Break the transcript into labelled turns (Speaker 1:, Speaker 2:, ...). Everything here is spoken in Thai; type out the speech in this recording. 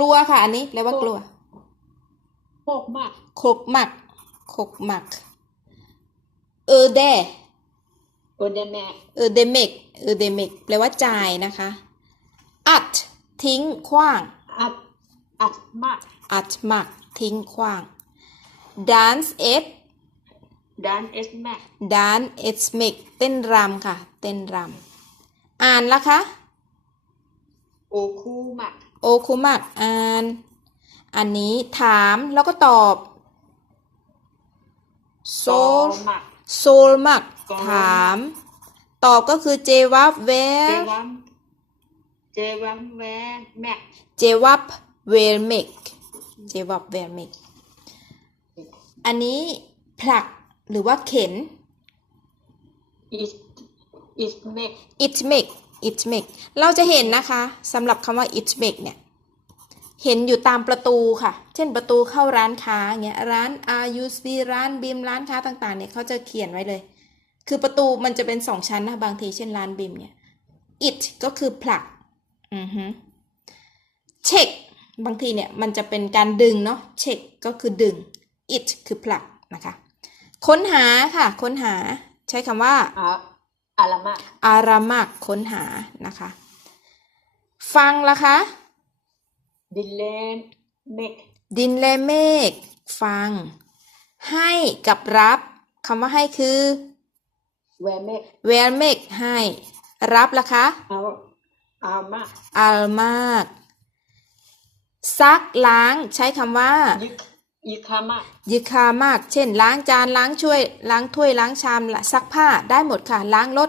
Speaker 1: ลัวค่ะ อันนี้แปลว่ากลัว
Speaker 2: โคกมาก
Speaker 1: ขกหมักขกหมัก เออแด
Speaker 2: โอเดแม่
Speaker 1: เออเดเมกเออเดเมกแปลว่าจ่ายนะคะ อัด ทิ้งขว้าง
Speaker 2: อัด อัดมาก
Speaker 1: อัดหมัก ทิ้งขว้าง dance it
Speaker 2: ดันเอสแม่
Speaker 1: dance it make เต้นรำค่ะ เต้นรำ อ่านละคะ
Speaker 2: โอคูมาก
Speaker 1: โอ คุมักอ่าน อันนี้ถามแล้วก็ตอบโซ
Speaker 2: มาก
Speaker 1: โซลมัก
Speaker 2: โซลมัก
Speaker 1: ถาม ตอบก็คือเจวับเว
Speaker 2: เจ
Speaker 1: ล
Speaker 2: วัมเจวัมแวแม่
Speaker 1: เจวับเวลเมกเจวับเวลเมกอันนี้ผลักหรือว่าเข็น
Speaker 2: อิสอิสเมก
Speaker 1: it make it make เราจะเห็นนะคะสำหรับคำว่า it make เนี่ย เห็นอยู่ตามประตูค่ะ เช่นประตูเข้าร้านค้าเงี้ย ร้าน RUSB ร้านบีมร้านค้าต่างๆ เนี่ยเขาจะเขียนไว้เลย คือประตูมันจะเป็นสองชั้นนะบางทีเช่นร้านบีมเนี่ย it ก็คือผลัก อือฮึเช็คบางทีเนี่ยมันจะเป็นการดึงเนาะเช็คก็คือดึง it คือผลักนะคะ ค้นหาค่ะ ค้นหาใช้คำว่า
Speaker 2: อาอารามา
Speaker 1: อารามากค้นหานะคะ ฟังละคะ
Speaker 2: ดิเลนเมก
Speaker 1: ดินเลเมกฟัง ให้กับรับคำว่าให้คือ
Speaker 2: แวเมก
Speaker 1: เวลเมกให้ รับละคะ
Speaker 2: อาอามา
Speaker 1: อัลมากซักล้างใช้คำว่า
Speaker 2: ยึก ยิคามาก
Speaker 1: ยิคามาก เช่น ล้างจานล้างช่วยล้างถ้วยล้างชามซักผ้าได้หมดค่ะล้างรถ